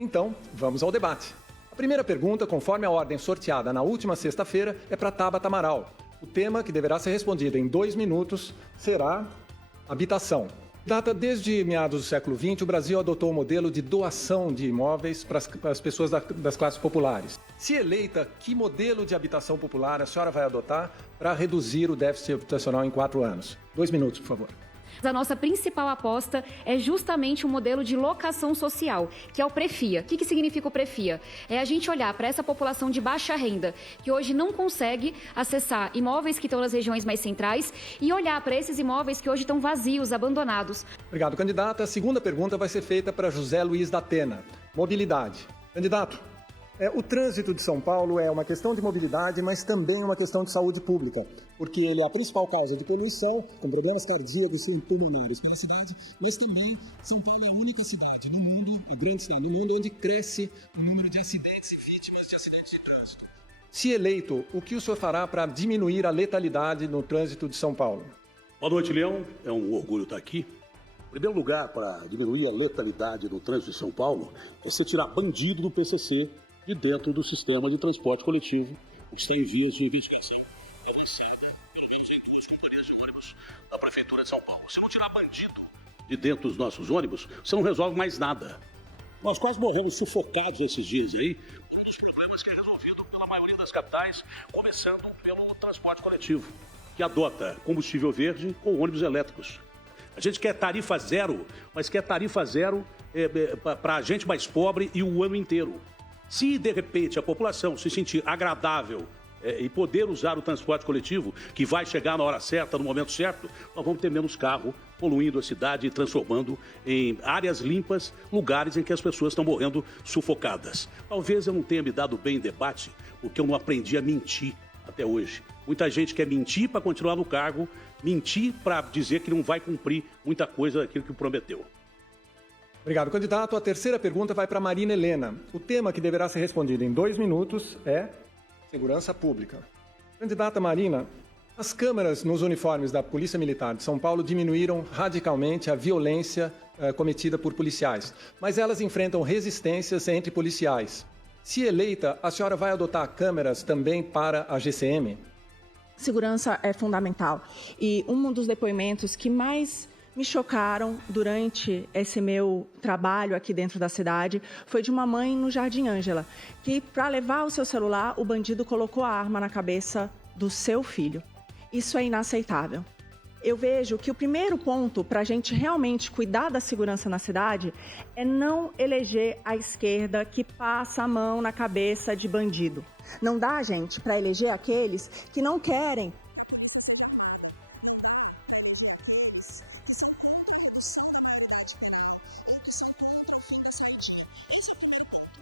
Então, vamos ao debate. A primeira pergunta, conforme a ordem sorteada na última sexta-feira, é para Tabata Amaral. O tema, que deverá ser respondido em 2 minutos, será habitação. Data desde meados do século XX, o Brasil adotou o modelo de doação de imóveis para as pessoas das classes populares. Se eleita, que modelo de habitação popular a senhora vai adotar para reduzir o déficit habitacional em 4 anos? 2 minutos, por favor. A nossa principal aposta é justamente um modelo de locação social, que é o Prefia. O que significa o Prefia? É a gente olhar para essa população de baixa renda, que hoje não consegue acessar imóveis que estão nas regiões mais centrais, e olhar para esses imóveis que hoje estão vazios, abandonados. Obrigado, candidata. A segunda pergunta vai ser feita para José Luiz da Atena. Mobilidade. Candidato, o trânsito de São Paulo é uma questão de mobilidade, mas também uma questão de saúde pública, porque ele é a principal causa de poluição, com problemas cardíacos e pulmonares pela cidade, mas também São Paulo é a única cidade no mundo, a grande cidade no mundo, onde cresce o número de acidentes e vítimas de acidentes de trânsito. Se eleito, o que o senhor fará para diminuir a letalidade no trânsito de São Paulo? Boa noite, Leão. É um orgulho estar aqui. Em primeiro lugar, para diminuir a letalidade no trânsito de São Paulo, é você tirar bandido do PCC de dentro do sistema de transporte coletivo, o que está em vias de investigação avançada, pelo menos em 2 companhias de ônibus da Prefeitura de São Paulo. Se não tirar bandido de dentro dos nossos ônibus, você não resolve mais nada. Nós quase morremos sufocados esses dias aí, um dos problemas que é resolvido pela maioria das capitais, começando pelo transporte coletivo, que adota combustível verde ou ônibus elétricos. A gente quer tarifa zero, mas quer tarifa zero para a gente mais pobre e o ano inteiro. Se, de repente, a população se sentir agradável e poder usar o transporte coletivo, que vai chegar na hora certa, no momento certo, nós vamos ter menos carro poluindo a cidade e transformando em áreas limpas lugares em que as pessoas estão morrendo sufocadas. Talvez eu não tenha me dado bem em debate, porque eu não aprendi a mentir até hoje. Muita gente quer mentir para continuar no cargo, mentir para dizer que não vai cumprir muita coisa daquilo que prometeu. Obrigado, candidato. A terceira pergunta vai para Marina Helena. O tema que deverá ser respondido em 2 minutos é segurança pública. Candidata Marina, as câmeras nos uniformes da Polícia Militar de São Paulo diminuíram radicalmente a violência cometida por policiais, mas elas enfrentam resistências entre policiais. Se eleita, a senhora vai adotar câmeras também para a GCM? Segurança é fundamental. E um dos depoimentos que mais me chocaram durante esse meu trabalho aqui dentro da cidade foi de uma mãe no Jardim Ângela, que para levar o seu celular, o bandido colocou a arma na cabeça do seu filho. Isso é inaceitável. Eu vejo que o primeiro ponto para a gente realmente cuidar da segurança na cidade é não eleger a esquerda que passa a mão na cabeça de bandido. Não dá, gente, para eleger aqueles que não querem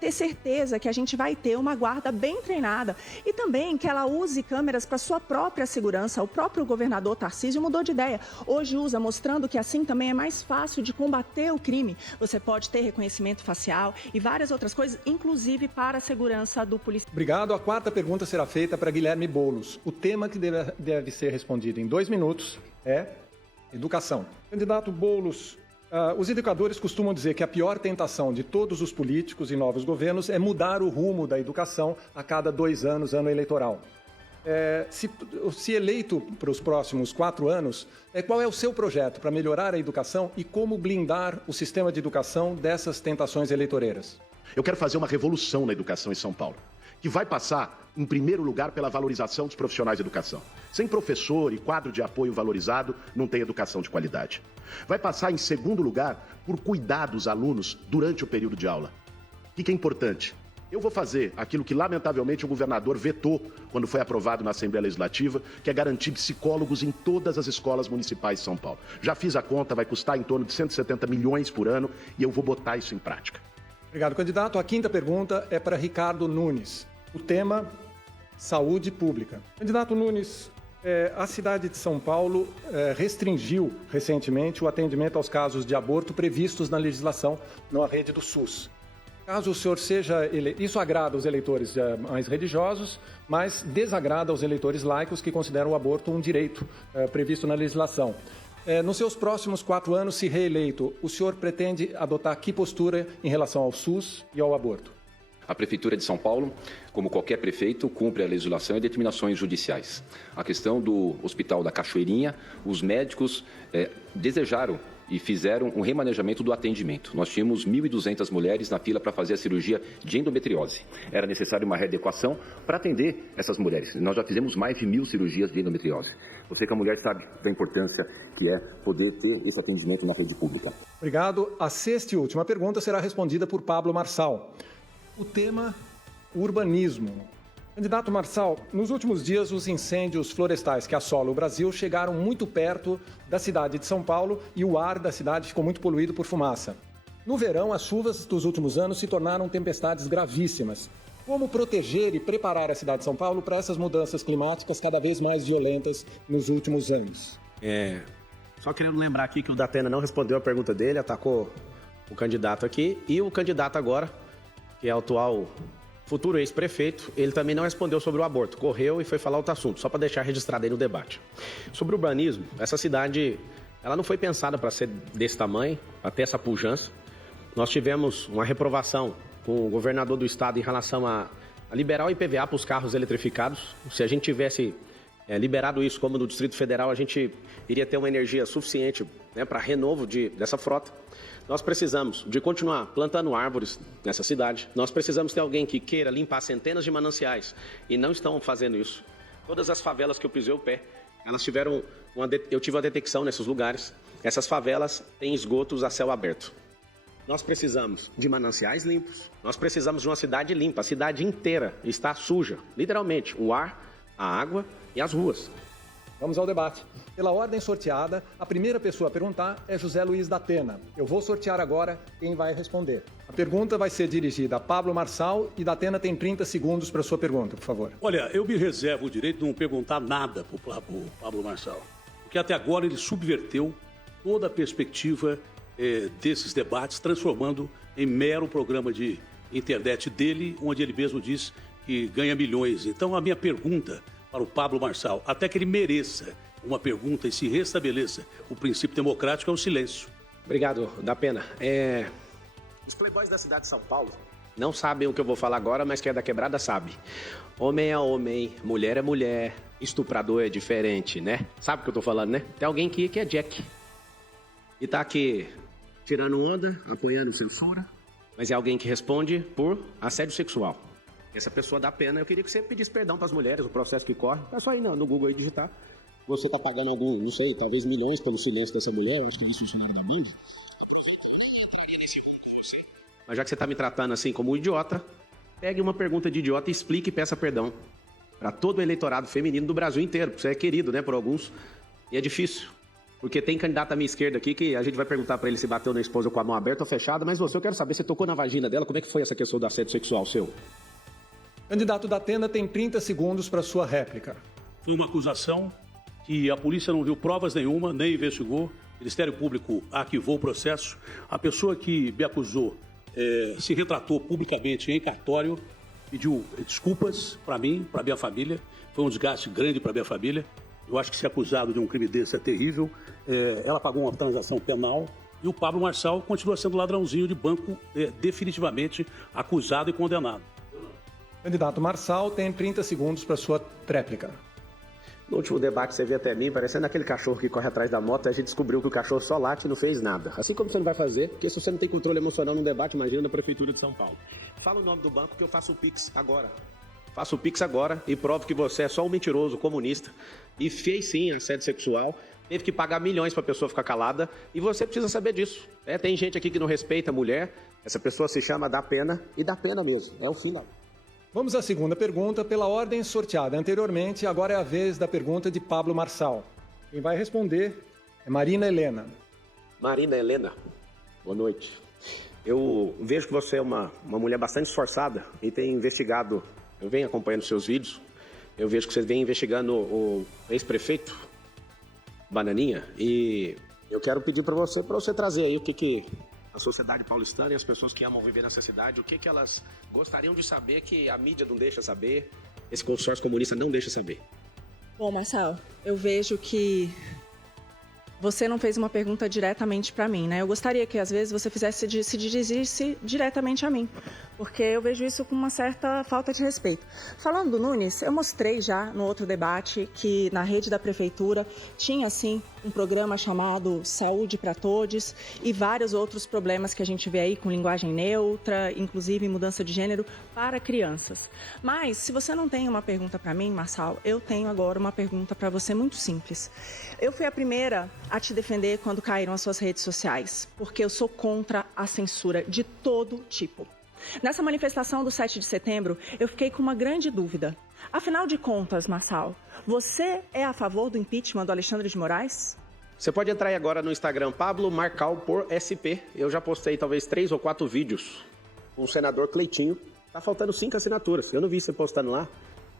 ter certeza que a gente vai ter uma guarda bem treinada e também que ela use câmeras para sua própria segurança. O próprio governador Tarcísio mudou de ideia. Hoje usa, mostrando que assim também é mais fácil de combater o crime. Você pode ter reconhecimento facial e várias outras coisas, inclusive para a segurança do policial. Obrigado. A quarta pergunta será feita para Guilherme Boulos. O tema que deve ser respondido em 2 minutos é educação. Candidato Boulos, os educadores costumam dizer que a pior tentação de todos os políticos e novos governos é mudar o rumo da educação a cada 2 anos, ano eleitoral. Se eleito para os próximos 4 anos, qual é o seu projeto para melhorar a educação e como blindar o sistema de educação dessas tentações eleitoreiras? Eu quero fazer uma revolução na educação em São Paulo, que vai passar, em primeiro lugar, pela valorização dos profissionais de educação. Sem professor e quadro de apoio valorizado, não tem educação de qualidade. Vai passar, em segundo lugar, por cuidar dos alunos durante o período de aula. O que é importante? Eu vou fazer aquilo que, lamentavelmente, o governador vetou quando foi aprovado na Assembleia Legislativa, que é garantir psicólogos em todas as escolas municipais de São Paulo. Já fiz a conta, vai custar em torno de 170 milhões por ano e eu vou botar isso em prática. Obrigado, candidato. A quinta pergunta é para Ricardo Nunes. O tema, saúde pública. Candidato Nunes, a cidade de São Paulo restringiu recentemente o atendimento aos casos de aborto previstos na legislação na rede do SUS. Caso o senhor seja eleito, isso agrada os eleitores mais religiosos, mas desagrada aos eleitores laicos que consideram o aborto um direito previsto na legislação. Nos seus próximos 4 anos, se reeleito, o senhor pretende adotar que postura em relação ao SUS e ao aborto? A Prefeitura de São Paulo, como qualquer prefeito, cumpre a legislação e determinações judiciais. A questão do Hospital da Cachoeirinha, os médicos desejaram e fizeram um remanejamento do atendimento. Nós tínhamos 1.200 mulheres na fila para fazer a cirurgia de endometriose. Era necessário uma readequação para atender essas mulheres. Nós já fizemos mais de 1.000 cirurgias de endometriose. Você que é mulher sabe da importância que é poder ter esse atendimento na rede pública. Obrigado. A sexta e última pergunta será respondida por Pablo Marçal. O tema urbanismo. Candidato Marçal, nos últimos dias os incêndios florestais que assolam o Brasil chegaram muito perto da cidade de São Paulo e o ar da cidade ficou muito poluído por fumaça. No verão, as chuvas dos últimos anos se tornaram tempestades gravíssimas. Como proteger e preparar a cidade de São Paulo para essas mudanças climáticas cada vez mais violentas nos últimos anos? Só querendo lembrar aqui que o Datena não respondeu a pergunta dele, atacou o candidato aqui e o candidato agora, que é o atual futuro ex-prefeito, ele também não respondeu sobre o aborto, correu e foi falar outro assunto, só para deixar registrado aí no debate. Sobre o urbanismo, essa cidade, ela não foi pensada para ser desse tamanho, para ter essa pujança. Nós tivemos uma reprovação com o governador do estado em relação a liberar o IPVA para os carros eletrificados. Se a gente tivesse liberado isso, como no Distrito Federal, a gente iria ter uma energia suficiente, né, para renovo dessa frota. Nós precisamos de continuar plantando árvores nessa cidade. Nós precisamos ter alguém que queira limpar centenas de mananciais e não estão fazendo isso. Todas as favelas que eu pisei o pé, elas tiveram eu tive uma detecção nesses lugares. Essas favelas têm esgotos a céu aberto. Nós precisamos de mananciais limpos. Nós precisamos de uma cidade limpa. A cidade inteira está suja, literalmente, o ar, a água e as ruas. Vamos ao debate. Pela ordem sorteada, a primeira pessoa a perguntar é José Luiz Datena. Eu vou sortear agora quem vai responder. A pergunta vai ser dirigida a Pablo Marçal e Datena tem 30 segundos para a sua pergunta, por favor. Olha, eu me reservo o direito de não perguntar nada para o Pablo Marçal, porque até agora ele subverteu toda a perspectiva desses debates, transformando em mero programa de internet dele, onde ele mesmo diz que ganha milhões. Então, a minha pergunta para o Pablo Marçal, até que ele mereça uma pergunta e se restabeleça o princípio democrático, é o silêncio. Obrigado, Datena. Os playboys da cidade de São Paulo não sabem o que eu vou falar agora, mas quem é da quebrada sabe. Homem é homem, mulher é mulher, estuprador é diferente, né? Sabe o que eu tô falando, né? Tem alguém aqui que é Jack e tá aqui tirando onda, apoiando censura, mas é alguém que responde por assédio sexual. Essa pessoa dá pena. Eu queria que você pedisse perdão para as mulheres, o processo que corre. É só ir no Google aí digitar. Você está pagando algum, não sei, talvez milhões pelo silêncio dessa mulher. Eu acho que isso é o funcionário da mídia. Mas já que você está me tratando assim como um idiota, pegue uma pergunta de idiota e explique e peça perdão para todo o eleitorado feminino do Brasil inteiro. Porque você é querido, né, por alguns. E é difícil. Porque tem candidato à minha esquerda aqui que a gente vai perguntar para ele se bateu na esposa com a mão aberta ou fechada. Mas eu quero saber, você tocou na vagina dela? Como é que foi essa questão do assédio sexual seu? Candidato Datena tem 30 segundos para sua réplica. Foi uma acusação que a polícia não viu provas nenhuma, nem investigou. O Ministério Público arquivou o processo. A pessoa que me acusou se retratou publicamente em cartório, pediu desculpas para mim, para minha família. Foi um desgaste grande para minha família. Eu acho que ser acusado de um crime desse é terrível. Ela pagou uma transação penal. E o Pablo Marçal continua sendo ladrãozinho de banco, definitivamente acusado e condenado. Candidato Marçal tem 30 segundos para sua tréplica. No último debate você veio até mim, parecendo aquele cachorro que corre atrás da moto, e a gente descobriu que o cachorro só late e não fez nada. Assim como você não vai fazer, porque se você não tem controle emocional num debate, imagina na Prefeitura de São Paulo. Fala o nome do banco que eu faço o Pix agora. Faço o Pix agora e provo que você é só um mentiroso comunista e fez sim assédio sexual, teve que pagar milhões para a pessoa ficar calada e você precisa saber disso. Tem gente aqui que não respeita a mulher, essa pessoa se chama Datena e dá pena mesmo, é o final. Vamos à segunda pergunta, pela ordem sorteada anteriormente, agora é a vez da pergunta de Pablo Marçal. Quem vai responder é Marina Helena. Marina Helena, boa noite. Eu vejo que você é uma mulher bastante esforçada e tem investigado, eu venho acompanhando seus vídeos, eu vejo que você vem investigando o ex-prefeito Bananinha e eu quero pedir para você trazer aí o que a sociedade paulistana e as pessoas que amam viver nessa cidade, o que elas gostariam de saber que a mídia não deixa saber, esse consórcio comunista não deixa saber. Bom, Marçal, eu vejo que você não fez uma pergunta diretamente para mim, né? Eu gostaria que, às vezes, você se dirigisse diretamente a mim, porque eu vejo isso com uma certa falta de respeito. Falando do Nunes, eu mostrei já no outro debate que na rede da prefeitura tinha, sim, um programa chamado Saúde para Todos e vários outros problemas que a gente vê aí com linguagem neutra, inclusive mudança de gênero para crianças. Mas, se você não tem uma pergunta para mim, Marçal, eu tenho agora uma pergunta para você muito simples. Eu fui a primeira a te defender quando caíram as suas redes sociais, porque eu sou contra a censura de todo tipo. Nessa manifestação do 7 de setembro, eu fiquei com uma grande dúvida. Afinal de contas, Marçal, você é a favor do impeachment do Alexandre de Moraes? Você pode entrar aí agora no Instagram, Pablo Marcal por SP. Eu já postei talvez 3 ou 4 vídeos com o senador Cleitinho. Tá faltando 5 assinaturas. Eu não vi você postando lá,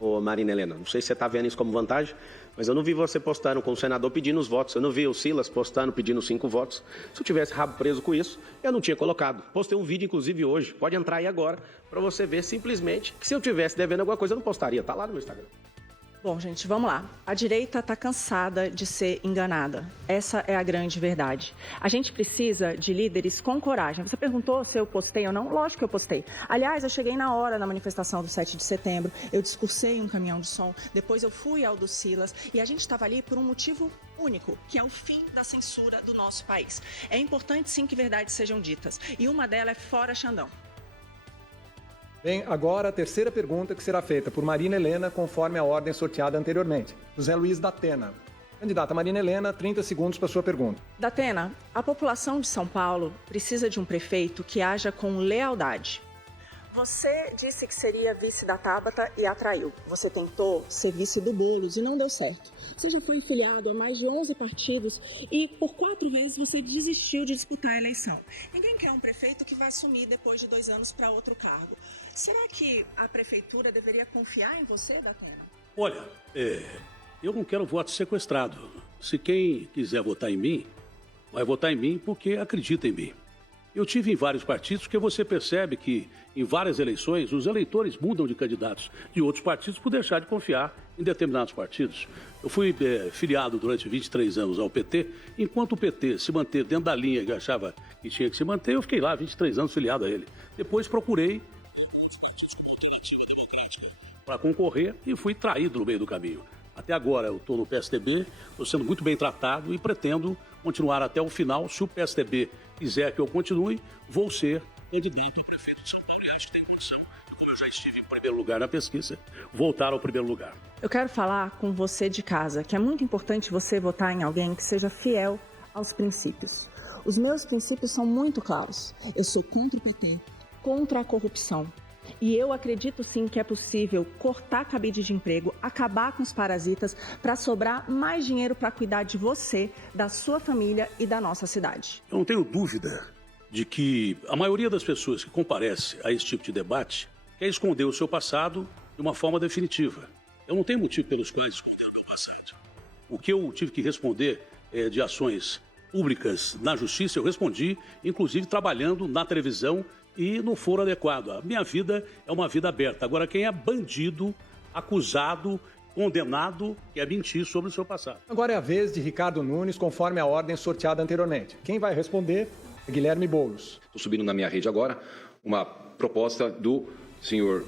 ô Marina Helena. Não sei se você tá vendo isso como vantagem, mas eu não vi você postando com o senador pedindo os votos. Eu não vi o Silas postando pedindo 5 votos. Se eu tivesse rabo preso com isso, eu não tinha colocado. Postei um vídeo, inclusive, hoje. Pode entrar aí agora para você ver simplesmente que se eu tivesse devendo alguma coisa, eu não postaria. Tá lá no meu Instagram. Bom, gente, vamos lá. A direita está cansada de ser enganada. Essa é a grande verdade. A gente precisa de líderes com coragem. Você perguntou se eu postei ou não? Lógico que eu postei. Aliás, eu cheguei na hora na manifestação do 7 de setembro, eu discursei um caminhão de som, depois eu fui ao do Silas e a gente estava ali por um motivo único, que é o fim da censura do nosso país. É importante, sim, que verdades sejam ditas. E uma delas é fora Xandão. Bem, agora a terceira pergunta que será feita por Marina Helena, conforme a ordem sorteada anteriormente. José Luiz da Atena. Candidata Marina Helena, 30 segundos para a sua pergunta. Da Atena, a população de São Paulo precisa de um prefeito que haja com lealdade. Você disse que seria vice da Tabata e atraiu. Você tentou ser vice do Boulos e não deu certo. Você já foi filiado a mais de 11 partidos e por 4 vezes você desistiu de disputar a eleição. Ninguém quer um prefeito que vai assumir depois de 2 anos para outro cargo. Será que a prefeitura deveria confiar em você, Datena? Olha, eu não quero voto sequestrado. Se quem quiser votar em mim, vai votar em mim porque acredita em mim. Eu tive em vários partidos, porque você percebe que em várias eleições os eleitores mudam de candidatos de outros partidos por deixar de confiar em determinados partidos. Eu fui filiado durante 23 anos ao PT, enquanto o PT se manter dentro da linha que eu achava que tinha que se manter, eu fiquei lá 23 anos filiado a ele. Depois procurei outros partidos como Alternativa Democrática para concorrer e fui traído no meio do caminho. Até agora eu estou no PSDB, estou sendo muito bem tratado e pretendo continuar até o final. Se o PSDB quiser que eu continue, vou ser candidato a prefeito de São Paulo e acho que tem condição, como eu já estive em primeiro lugar na pesquisa, voltar ao primeiro lugar. Eu quero falar com você de casa, que é muito importante você votar em alguém que seja fiel aos princípios. Os meus princípios são muito claros. Eu sou contra o PT, contra a corrupção. E eu acredito sim que é possível cortar cabide de emprego, acabar com os parasitas, para sobrar mais dinheiro para cuidar de você, da sua família e da nossa cidade. Eu não tenho dúvida de que a maioria das pessoas que comparece a esse tipo de debate quer esconder o seu passado de uma forma definitiva. Eu não tenho motivo pelos quais esconder o meu passado. O que eu tive que responder de ações públicas na justiça, eu respondi, inclusive trabalhando na televisão e no foro adequado. A minha vida é uma vida aberta. Agora, quem é bandido, acusado, condenado, quer mentir sobre o seu passado. Agora é a vez de Ricardo Nunes, conforme a ordem sorteada anteriormente. Quem vai responder é Guilherme Boulos. Estou subindo na minha rede agora uma proposta do senhor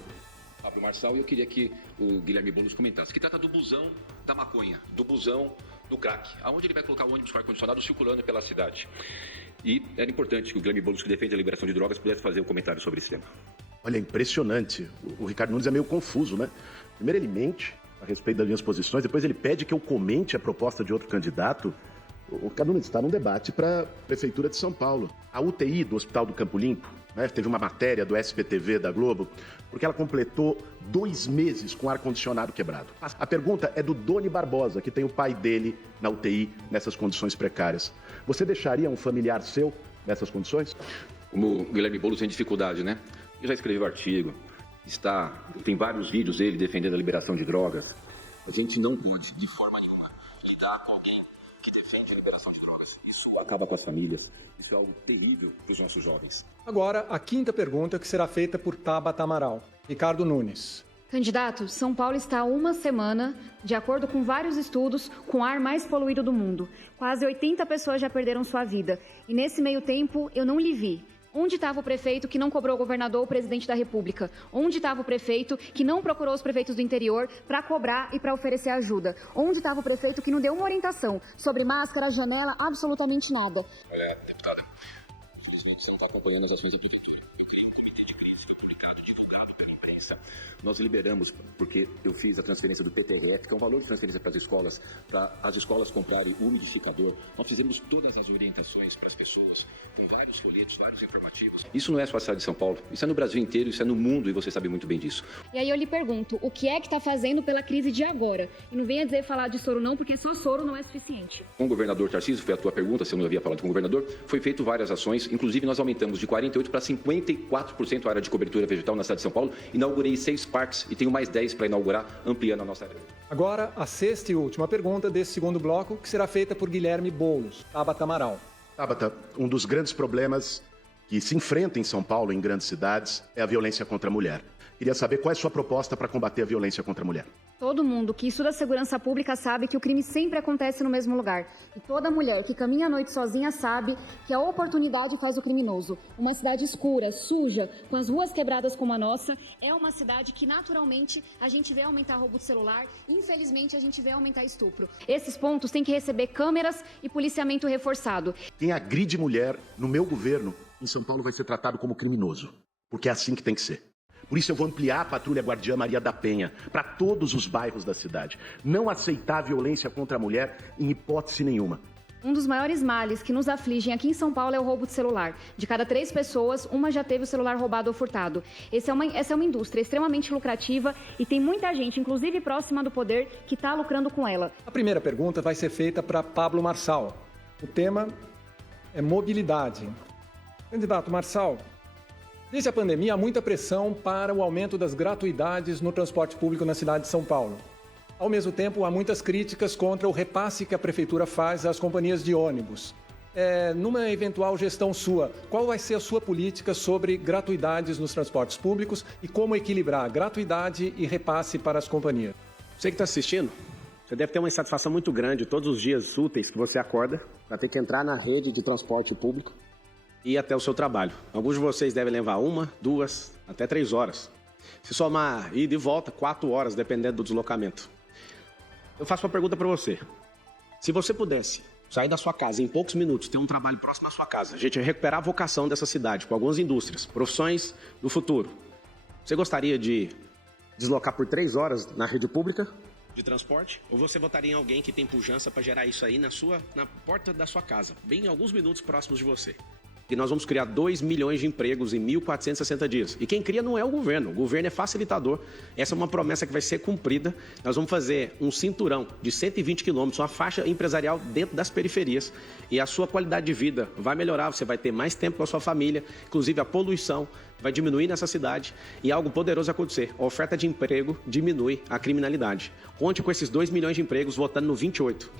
Pablo Marçal e eu queria que o Guilherme Boulos comentasse, que trata do busão da maconha, do busão do crack, aonde ele vai colocar o ônibus com ar-condicionado circulando pela cidade. E era importante que o Guilherme Boulos, que defende a liberação de drogas, pudesse fazer um comentário sobre esse tema. Olha, é impressionante. O Ricardo Nunes é meio confuso, né? Primeiro ele mente a respeito das minhas posições, depois ele pede que eu comente a proposta de outro candidato. O Ricardo Nunes está num debate para a Prefeitura de São Paulo. A UTI do Hospital do Campo Limpo, né, teve uma matéria do SPTV da Globo, porque ela completou 2 meses com ar-condicionado quebrado. A pergunta é do Doni Barbosa, que tem o pai dele na UTI nessas condições precárias. Você deixaria um familiar seu nessas condições? O Guilherme Boulos tem dificuldade, né? Eu já escrevi um artigo, tem vários vídeos dele defendendo a liberação de drogas. A gente não pode, de forma nenhuma, lidar com alguém que defende a liberação de drogas. Isso acaba com as famílias. Isso é algo terrível para os nossos jovens. Agora, a quinta pergunta que será feita por Tabata Amaral. Ricardo Nunes. Candidato, São Paulo está há uma semana, de acordo com vários estudos, com o ar mais poluído do mundo. Quase 80 pessoas já perderam sua vida. E nesse meio tempo, eu não lhe vi. Onde estava o prefeito que não cobrou o governador ou o presidente da República? Onde estava o prefeito que não procurou os prefeitos do interior para cobrar e para oferecer ajuda? Onde estava o prefeito que não deu uma orientação sobre máscara, janela, absolutamente nada? Olha, deputada, infelizmente você não está acompanhando as ações de prefeitura. Eu criei um comitê de crise, foi publicado, divulgado pela imprensa. Nós liberamos, porque eu fiz a transferência do PTRF, que é um valor de transferência para as escolas comprarem umidificador. Nós fizemos todas as orientações para as pessoas, com vários folhetos, vários informativos. Isso não é só a cidade de São Paulo, isso é no Brasil inteiro, isso é no mundo, e você sabe muito bem disso. E aí eu lhe pergunto, o que é que está fazendo pela crise de agora? E não venha dizer falar de soro não, porque só soro não é suficiente. Com o governador Tarcísio, foi a tua pergunta, se eu não havia falado com o governador, foi feito várias ações, inclusive nós aumentamos de 48% para 54% a área de cobertura vegetal na cidade de São Paulo, inaugurei 6 parques e tenho mais 10 para inaugurar, ampliando a nossa área. Agora, a sexta e última pergunta desse segundo bloco, que será feita por Guilherme Boulos, Tabata Amaral. Tabata, um dos grandes problemas que se enfrenta em São Paulo, em grandes cidades, é a violência contra a mulher. Queria saber qual é a sua proposta para combater a violência contra a mulher. Todo mundo que estuda segurança pública sabe que o crime sempre acontece no mesmo lugar. E toda mulher que caminha à noite sozinha sabe que a oportunidade faz o criminoso. Uma cidade escura, suja, com as ruas quebradas como a nossa, é uma cidade que naturalmente a gente vê aumentar roubo de celular, infelizmente a gente vê aumentar estupro. Esses pontos têm que receber câmeras e policiamento reforçado. Quem agride mulher no meu governo, em São Paulo, vai ser tratado como criminoso. Porque é assim que tem que ser. Por isso eu vou ampliar a Patrulha Guardiã Maria da Penha para todos os bairros da cidade. Não aceitar a violência contra a mulher em hipótese nenhuma. Um dos maiores males que nos afligem aqui em São Paulo é o roubo de celular. De cada 3 pessoas, uma já teve o celular roubado ou furtado. Essa é uma indústria extremamente lucrativa e tem muita gente, inclusive próxima do poder, que está lucrando com ela. A primeira pergunta vai ser feita para Pablo Marçal. O tema é mobilidade. Candidato Marçal, desde a pandemia há muita pressão para o aumento das gratuidades no transporte público na cidade de São Paulo. Ao mesmo tempo, há muitas críticas contra o repasse que a Prefeitura faz às companhias de ônibus. Numa eventual gestão sua, qual vai ser a sua política sobre gratuidades nos transportes públicos e como equilibrar gratuidade e repasse para as companhias? Você que está assistindo, você deve ter uma insatisfação muito grande todos os dias úteis que você acorda para ter que entrar na rede de transporte público e ir até o seu trabalho. Alguns de vocês devem levar 1, 2, até 3 horas. Se somar ida e volta, 4 horas, dependendo do deslocamento. Eu faço uma pergunta para você. Se você pudesse sair da sua casa em poucos minutos, ter um trabalho próximo à sua casa, a gente vai recuperar a vocação dessa cidade com algumas indústrias, profissões do futuro. Você gostaria de deslocar por 3 horas na rede pública de transporte? Ou você votaria em alguém que tem pujança para gerar isso aí na porta da sua casa, bem em alguns minutos próximos de você? E nós vamos criar 2 milhões de empregos em 1.460 dias. E quem cria não é o governo é facilitador. Essa é uma promessa que vai ser cumprida. Nós vamos fazer um cinturão de 120 quilômetros, uma faixa empresarial dentro das periferias. E a sua qualidade de vida vai melhorar, você vai ter mais tempo com a sua família, inclusive a poluição vai diminuir nessa cidade e algo poderoso vai acontecer. A oferta de emprego diminui a criminalidade. Conte com esses 2 milhões de empregos votando no 28.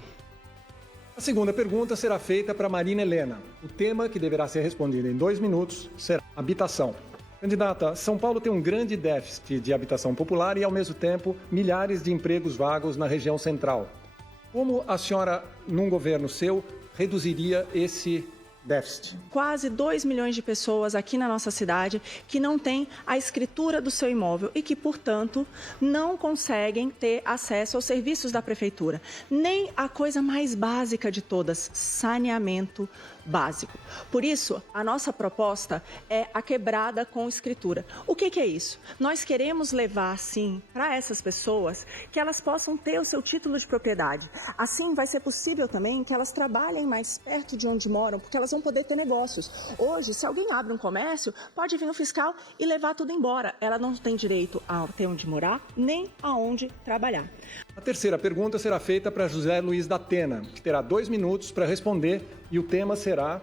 A segunda pergunta será feita para Marina Helena. O tema, que deverá ser respondido em 2 minutos, será habitação. Candidata, São Paulo tem um grande déficit de habitação popular e, ao mesmo tempo, milhares de empregos vagos na região central. Como a senhora, num governo seu, reduziria esse déficit? Quase 2 milhões de pessoas aqui na nossa cidade que não têm a escritura do seu imóvel e que, portanto, não conseguem ter acesso aos serviços da prefeitura. Nem a coisa mais básica de todas, saneamento básico. Por isso, a nossa proposta é a quebrada com escritura. O que é isso? Nós queremos levar, sim, para essas pessoas que elas possam ter o seu título de propriedade. Assim, vai ser possível também que elas trabalhem mais perto de onde moram, porque elas vão poder ter negócios. Hoje, se alguém abre um comércio, pode vir um fiscal e levar tudo embora. Ela não tem direito a ter onde morar, nem aonde trabalhar. A terceira pergunta será feita para José Luiz da Atena, que terá 2 minutos para responder e o tema será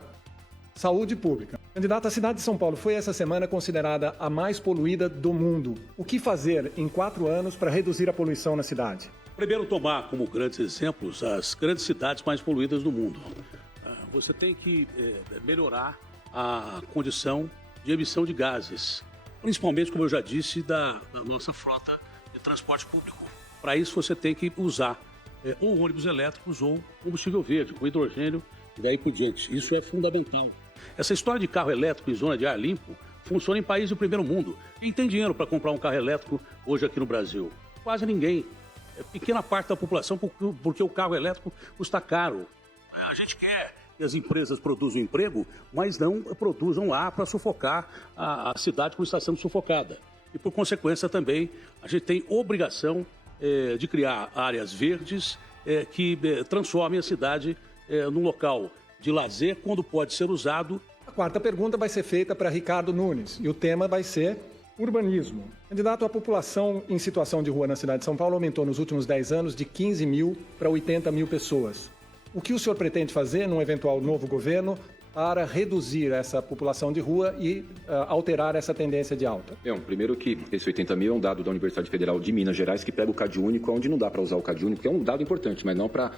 saúde pública. Candidata, a cidade de São Paulo foi essa semana considerada a mais poluída do mundo. O que fazer em 4 anos para reduzir a poluição na cidade? Primeiro, tomar como grandes exemplos as grandes cidades mais poluídas do mundo. Você tem que melhorar a condição de emissão de gases, principalmente, como eu já disse, da nossa frota transporte público. Para isso, você tem que usar ou ônibus elétricos ou combustível verde, com hidrogênio e daí por diante. Isso é fundamental. Essa história de carro elétrico em zona de ar limpo funciona em países do primeiro mundo. Quem tem dinheiro para comprar um carro elétrico hoje aqui no Brasil? Quase ninguém. É pequena parte da população, porque o carro elétrico custa caro. A gente quer que as empresas produzam emprego, mas não produzam lá para sufocar a cidade como está sendo sufocada. E, por consequência, também, a gente tem obrigação de criar áreas verdes que transformem a cidade num local de lazer, quando pode ser usado. A quarta pergunta vai ser feita para Ricardo Nunes e o tema vai ser urbanismo. Candidato, a população em situação de rua na cidade de São Paulo aumentou nos últimos 10 anos de 15 mil para 80 mil pessoas. O que o senhor pretende fazer num eventual novo governo para reduzir essa população de rua e alterar essa tendência de alta? Primeiro que esse 80 mil é um dado da Universidade Federal de Minas Gerais que pega o CAD único, onde não dá para usar o CAD único, que é um dado importante, mas não para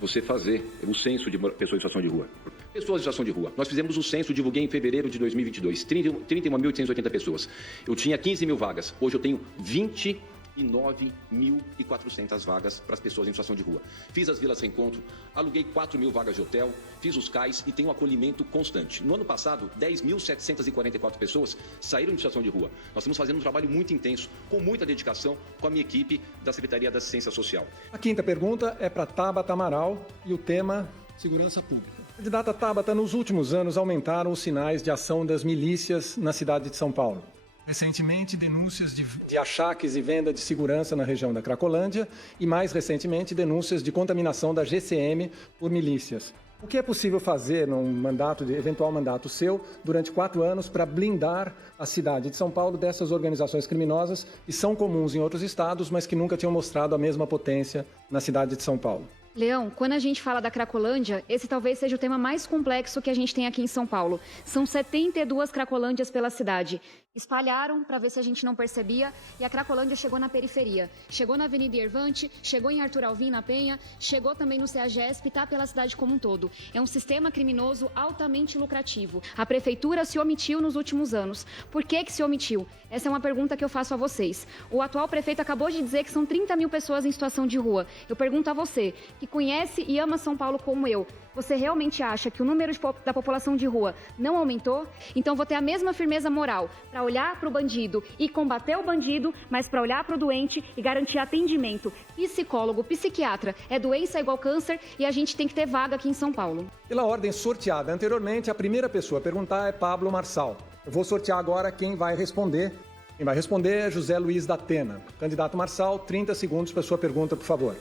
você fazer o censo de pessoas em situação de rua. Pessoas em situação de rua. Nós fizemos o censo, divulguei em fevereiro de 2022, 31.880 pessoas. Eu tinha 15 mil vagas, hoje eu tenho 29.400 vagas para as pessoas em situação de rua. Fiz as vilas reencontro, aluguei 4.000 vagas de hotel, fiz os CAIs e tenho um acolhimento constante. No ano passado, 10.744 pessoas saíram de situação de rua. Nós estamos fazendo um trabalho muito intenso, com muita dedicação, com a minha equipe da Secretaria da Assistência Social. A quinta pergunta é para Tabata Amaral e o tema segurança pública. Candidata Tabata, nos últimos anos aumentaram os sinais de ação das milícias na cidade de São Paulo. Recentemente, denúncias de achaques e venda de segurança na região da Cracolândia e, mais recentemente, denúncias de contaminação da GCM por milícias. O que é possível fazer num eventual mandato seu durante 4 anos para blindar a cidade de São Paulo dessas organizações criminosas que são comuns em outros estados, mas que nunca tinham mostrado a mesma potência na cidade de São Paulo? Leão, quando a gente fala da Cracolândia, esse talvez seja o tema mais complexo que a gente tem aqui em São Paulo. São 72 Cracolândias pela cidade. Espalharam para ver se a gente não percebia e a Cracolândia chegou na periferia. Chegou na Avenida Irvante, chegou em Arthur Alvim, na Penha, chegou também no CEAGESP e está pela cidade como um todo. É um sistema criminoso altamente lucrativo. A prefeitura se omitiu nos últimos anos. Por que se omitiu? Essa é uma pergunta que eu faço a vocês. O atual prefeito acabou de dizer que são 30 mil pessoas em situação de rua. Eu pergunto a você, que conhece e ama São Paulo como eu, você realmente acha que o número da população de rua não aumentou? Então vou ter a mesma firmeza moral para olhar para o bandido e combater o bandido, mas para olhar para o doente e garantir atendimento. Psicólogo, psiquiatra, é doença igual câncer e a gente tem que ter vaga aqui em São Paulo. Pela ordem sorteada anteriormente, a primeira pessoa a perguntar é Pablo Marçal. Eu vou sortear agora quem vai responder. Quem vai responder é José Luiz da Pena. Candidato Marçal, 30 segundos para sua pergunta, por favor.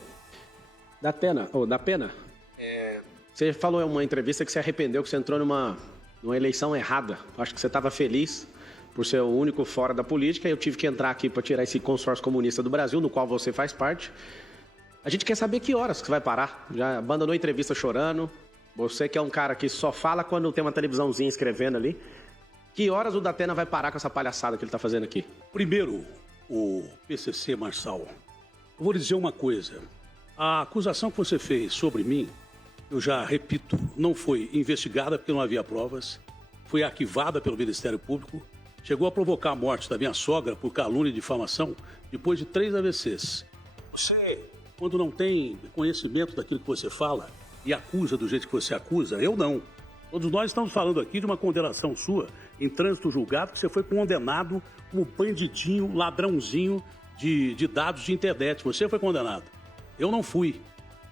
Da Pena, você falou em uma entrevista que se arrependeu, que você entrou numa eleição errada. Acho que você estava feliz por ser o único fora da política. Eu tive que entrar aqui para tirar esse consórcio comunista do Brasil, do qual você faz parte. A gente quer saber que horas que você vai parar. Já abandonou a entrevista chorando. Você que é um cara que só fala quando tem uma televisãozinha escrevendo ali. Que horas o Datena vai parar com essa palhaçada que ele está fazendo aqui? Primeiro, o PCC, Marçal, eu vou lhe dizer uma coisa. A acusação que você fez sobre mim, eu já repito, não foi investigada porque não havia provas, foi arquivada pelo Ministério Público, chegou a provocar a morte da minha sogra por calúnia e difamação depois de 3 AVCs. Você, quando não tem conhecimento daquilo que você fala e acusa do jeito que você acusa, eu não. Todos nós estamos falando aqui de uma condenação sua em trânsito julgado, que você foi condenado como bandidinho, ladrãozinho de dados de internet. Você foi condenado. Eu não fui.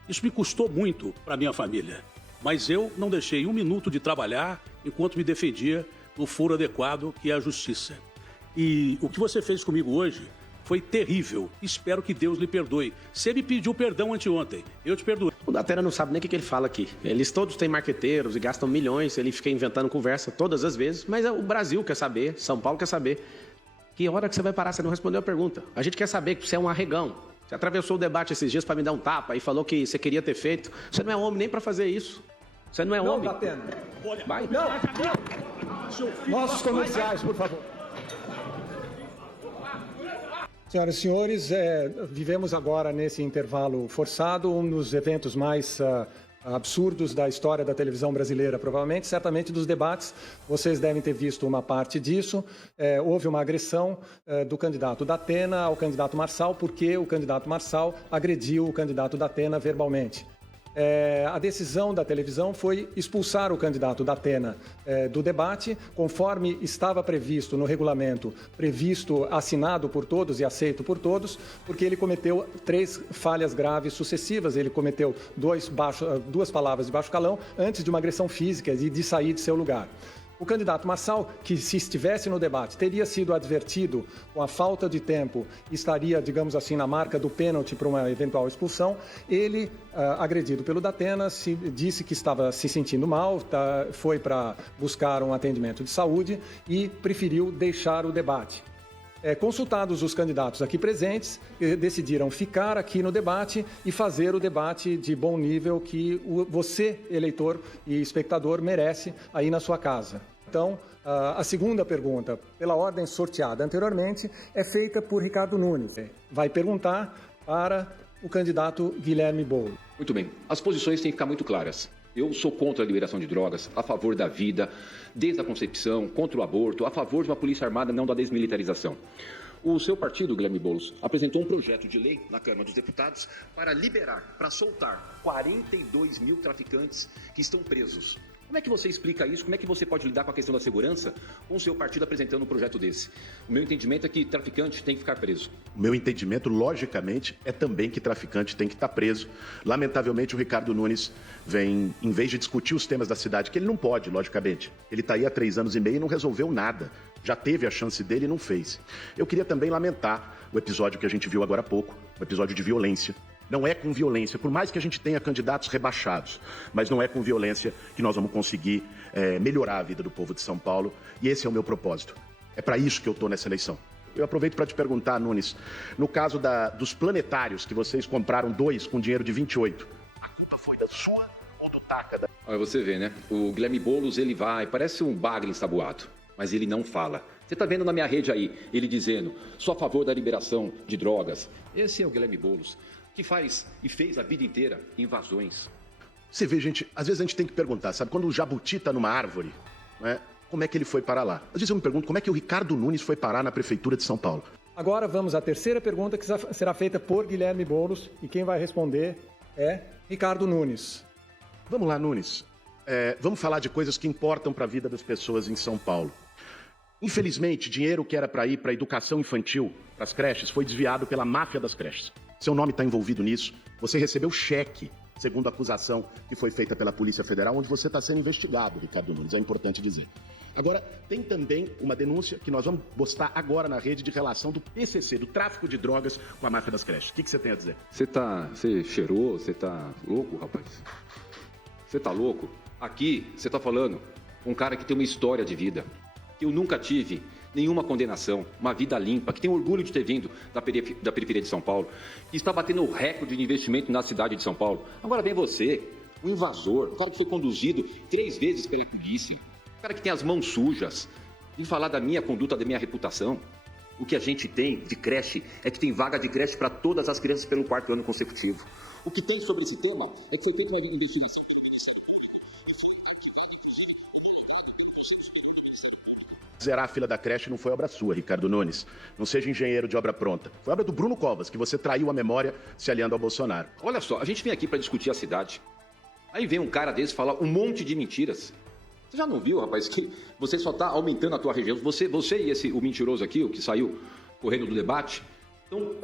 Isso me custou muito para minha família. Mas eu não deixei 1 minuto de trabalhar enquanto me defendia no foro adequado, que é a justiça. E o que você fez comigo hoje foi terrível. Espero que Deus lhe perdoe. Você me pediu perdão anteontem. Eu te perdoei. O Datena não sabe nem o que ele fala aqui. Eles todos têm marqueteiros e gastam milhões. Ele fica inventando conversa todas as vezes. Mas o Brasil quer saber, São Paulo quer saber. Que hora que você vai parar? Você não respondeu a pergunta. A gente quer saber que você é um arregão. Você atravessou o debate esses dias para me dar um tapa e falou que você queria ter feito. Você não é homem nem para fazer isso. Você não é homem. Não, Datena. Vai. Não. Nossos comerciais, por favor. Senhoras e senhores, vivemos agora nesse intervalo forçado um dos eventos mais absurdos da história da televisão brasileira, provavelmente, certamente dos debates, vocês devem ter visto uma parte disso. Houve uma agressão do candidato da Atena ao candidato Marçal, porque o candidato Marçal agrediu o candidato da Atena verbalmente. A decisão da televisão foi expulsar o candidato da Atena do debate, conforme estava previsto no regulamento, assinado por todos e aceito por todos, porque ele cometeu 3 falhas graves sucessivas. Ele cometeu duas palavras de baixo calão antes de uma agressão física e de sair de seu lugar. O candidato Marçal, que se estivesse no debate, teria sido advertido com a falta de tempo e estaria, digamos assim, na marca do pênalti para uma eventual expulsão. Ele, agredido pelo Datena, disse que estava se sentindo mal, foi para buscar um atendimento de saúde e preferiu deixar o debate. Consultados os candidatos aqui presentes, decidiram ficar aqui no debate e fazer o debate de bom nível que você, eleitor e espectador, merece aí na sua casa. Então, a segunda pergunta, pela ordem sorteada anteriormente, é feita por Ricardo Nunes. Vai perguntar para o candidato Guilherme Boulos. Muito bem. As posições têm que ficar muito claras. Eu sou contra a liberação de drogas, a favor da vida, desde a concepção, contra o aborto, a favor de uma polícia armada, não da desmilitarização. O seu partido, Guilherme Boulos, apresentou um projeto de lei na Câmara dos Deputados para liberar, para soltar 42 mil traficantes que estão presos. Como é que você explica isso? Como é que você pode lidar com a questão da segurança com o seu partido apresentando um projeto desse? O meu entendimento é que traficante tem que ficar preso. O meu entendimento, logicamente, é também que traficante tem que estar preso. Lamentavelmente, o Ricardo Nunes vem, em vez de discutir os temas da cidade, que ele não pode, logicamente. Ele está aí há 3 anos e meio e não resolveu nada. Já teve a chance dele e não fez. Eu queria também lamentar o episódio que a gente viu agora há pouco, o episódio de violência. Não é com violência, por mais que a gente tenha candidatos rebaixados, mas não é com violência que nós vamos conseguir melhorar a vida do povo de São Paulo, e esse é o meu propósito. É para isso que eu estou nessa eleição. Eu aproveito para te perguntar, Nunes, no caso dos planetários, que vocês compraram 2 com dinheiro de 28, a culpa foi da sua ou do Taca? Olha, você vê, né? O Guilherme Boulos, ele parece um bagre ensaboado, mas ele não fala. Você está vendo na minha rede aí, ele dizendo, sou a favor da liberação de drogas. Esse é o Guilherme Boulos, que faz e fez a vida inteira invasões. Você vê, gente, às vezes a gente tem que perguntar, sabe? Quando o jabuti está numa árvore, né, como é que ele foi parar lá? Às vezes eu me pergunto como é que o Ricardo Nunes foi parar na Prefeitura de São Paulo. Agora vamos à terceira pergunta, que será feita por Guilherme Boulos, e quem vai responder é Ricardo Nunes. Vamos lá, Nunes. Vamos falar de coisas que importam para a vida das pessoas em São Paulo. Infelizmente, dinheiro que era para ir para a educação infantil, para as creches, foi desviado pela máfia das creches. Seu nome está envolvido nisso. Você recebeu cheque, segundo a acusação que foi feita pela Polícia Federal, onde você está sendo investigado, Ricardo Nunes, é importante dizer. Agora, tem também uma denúncia que nós vamos postar agora na rede de relação do PCC, do tráfico de drogas com a máfia das creches. O que você tem a dizer? Você cheirou? Você tá louco, rapaz? Você tá louco? Aqui, você tá falando um cara que tem uma história de vida, que eu nunca tive nenhuma condenação, uma vida limpa, que tem orgulho de ter vindo da periferia de São Paulo, que está batendo o recorde de investimento na cidade de São Paulo. Agora vem você, o invasor, o cara que foi conduzido 3 vezes pela polícia, o cara que tem as mãos sujas, de falar da minha conduta, da minha reputação. O que a gente tem de creche é que tem vaga de creche para todas as crianças pelo 4º ano consecutivo. O que tem sobre esse tema é que foi feita uma investigação. Zerar a fila da creche não foi obra sua, Ricardo Nunes. Não seja engenheiro de obra pronta. Foi obra do Bruno Covas, que você traiu a memória se aliando ao Bolsonaro. Olha só, a gente vem aqui para discutir a cidade. Aí vem um cara desse falar um monte de mentiras. Você já não viu, rapaz, que você só está aumentando a tua região? Você e o mentiroso aqui, o que saiu correndo do debate. Então,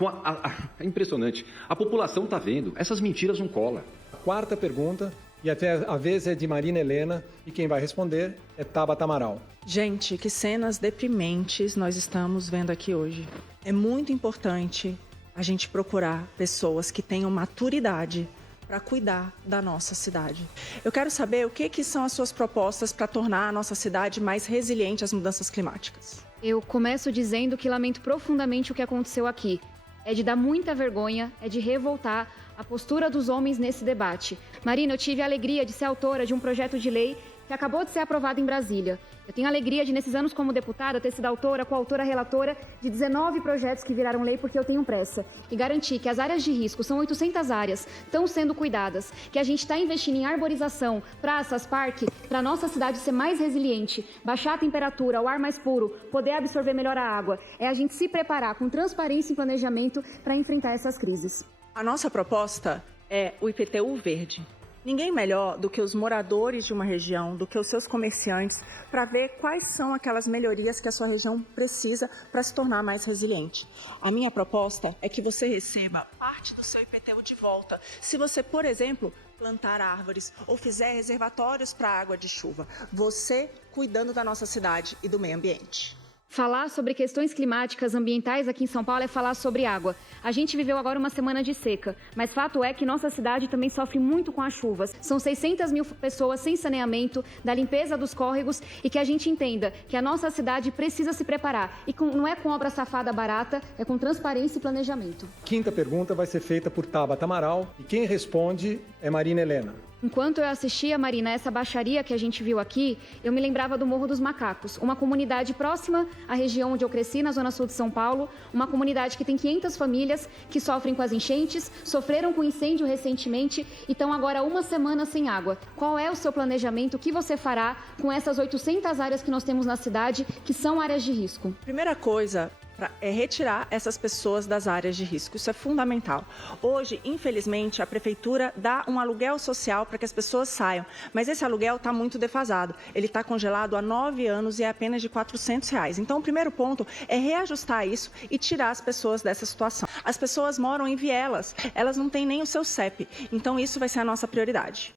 é impressionante. A população está vendo. Essas mentiras não colam. A quarta pergunta, e até a vez é de Marina Helena, e quem vai responder é Tabata Amaral. Gente, que cenas deprimentes nós estamos vendo aqui hoje. É muito importante a gente procurar pessoas que tenham maturidade para cuidar da nossa cidade. Eu quero saber o que são as suas propostas para tornar a nossa cidade mais resiliente às mudanças climáticas. Eu começo dizendo que lamento profundamente o que aconteceu aqui. É de dar muita vergonha, é de revoltar a postura dos homens nesse debate. Marina, eu tive a alegria de ser autora de um projeto de lei que acabou de ser aprovado em Brasília. Eu tenho a alegria de, nesses anos como deputada, ter sido autora, coautora, relatora de 19 projetos que viraram lei porque eu tenho pressa. E garantir que as áreas de risco, são 800 áreas, estão sendo cuidadas, que a gente está investindo em arborização, praças, parque, para a nossa cidade ser mais resiliente, baixar a temperatura, o ar mais puro, poder absorver melhor a água. É a gente se preparar com transparência e planejamento para enfrentar essas crises. A nossa proposta é o IPTU verde. Ninguém melhor do que os moradores de uma região, do que os seus comerciantes, para ver quais são aquelas melhorias que a sua região precisa para se tornar mais resiliente. A minha proposta é que você receba parte do seu IPTU de volta, se você, por exemplo, plantar árvores ou fizer reservatórios para água de chuva. Você cuidando da nossa cidade e do meio ambiente. Falar sobre questões climáticas, ambientais aqui em São Paulo é falar sobre água. A gente viveu agora uma semana de seca, mas fato é que nossa cidade também sofre muito com as chuvas. São 600 mil pessoas sem saneamento, da limpeza dos córregos e que a gente entenda que a nossa cidade precisa se preparar. E não é com obra safada barata, é com transparência e planejamento. Quinta pergunta vai ser feita por Tabata Amaral e quem responde é Marina Helena. Enquanto eu assistia, Marina, essa baixaria que a gente viu aqui, eu me lembrava do Morro dos Macacos, uma comunidade próxima à região onde eu cresci, na zona sul de São Paulo, uma comunidade que tem 500 famílias que sofrem com as enchentes, sofreram com incêndio recentemente e estão agora uma semana sem água. Qual é o seu planejamento? O que você fará com essas 800 áreas que nós temos na cidade, que são áreas de risco? Primeira coisa é retirar essas pessoas das áreas de risco. Isso é fundamental. Hoje, infelizmente, a prefeitura dá um aluguel social para que as pessoas saiam, mas esse aluguel está muito defasado. Ele está congelado há 9 anos e é apenas de R$400. Então, o primeiro ponto é reajustar isso e tirar as pessoas dessa situação. As pessoas moram em vielas, elas não têm nem o seu CEP. Então, isso vai ser a nossa prioridade.